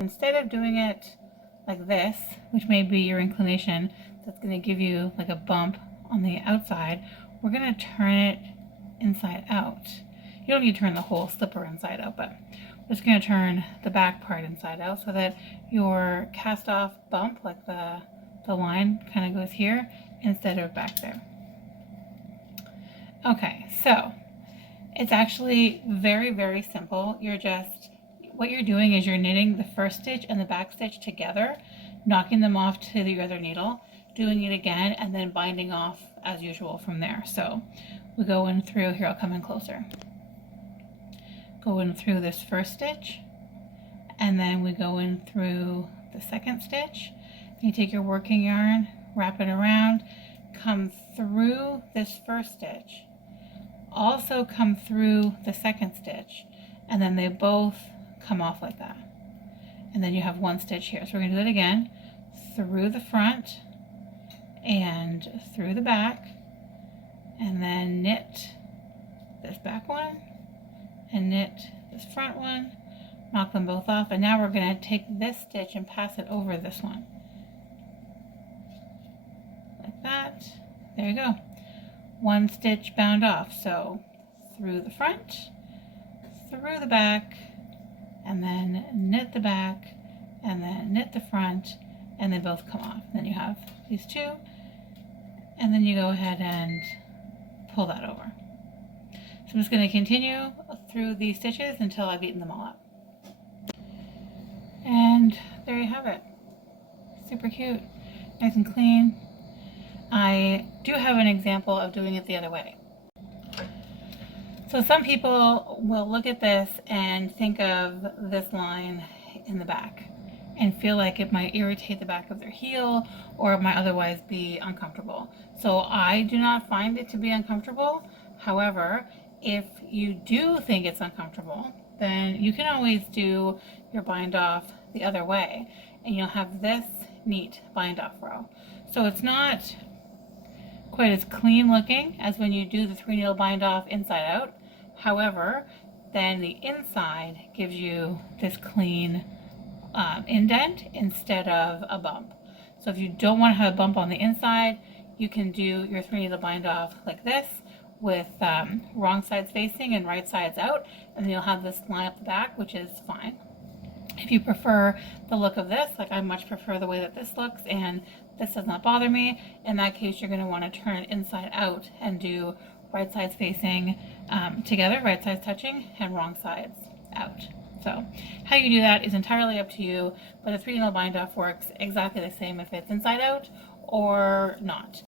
Instead of doing it like this, which may be your inclination, that's going to give you like a bump on the outside, we're going to turn it inside out. You don't need to turn the whole slipper inside out, but we're just going to turn the back part inside out so that your cast off bump, like the line kind of goes here instead of back there. Okay, so it's actually very, very simple. What you're doing is you're knitting the first stitch and the back stitch together, knocking them off to the other needle, doing it again, and then binding off as usual from there. So we go in through, here I'll come in closer. Go in through this first stitch, and then we go in through the second stitch. You take your working yarn, wrap it around, come through this first stitch, also come through the second stitch, and then they both come off like that. And then you have one stitch here. So we're going to do that again, through the front and through the back, and then knit this back one and knit this front one, knock them both off, and now we're going to take this stitch and pass it over this one. Like that. There you go. One stitch bound off. So through the front, through the back, and then knit the back, and then knit the front, and they both come off. And then you have these two, and then you go ahead and pull that over. So I'm just going to continue through these stitches until I've eaten them all up. And there you have it. Super cute, nice and clean. I do have an example of doing it the other way. So some people will look at this and think of this line in the back and feel like it might irritate the back of their heel or it might otherwise be uncomfortable. So I do not find it to be uncomfortable. However, if you do think it's uncomfortable, then you can always do your bind off the other way and you'll have this neat bind off row. So it's not quite as clean looking as when you do the 3 needle bind off inside out. However, then the inside gives you this clean indent instead of a bump. So if you don't want to have a bump on the inside, you can do your 3 needle bind off like this with wrong sides facing and right sides out, and then you'll have this line up the back, which is fine. If you prefer the look of this, like I much prefer the way that this looks and this does not bother me, in that case you're going to want to turn it inside out and do right sides facing together, right sides touching, and wrong sides out. So how you do that is entirely up to you, but a 3 needle bind off works exactly the same if it's inside out or not.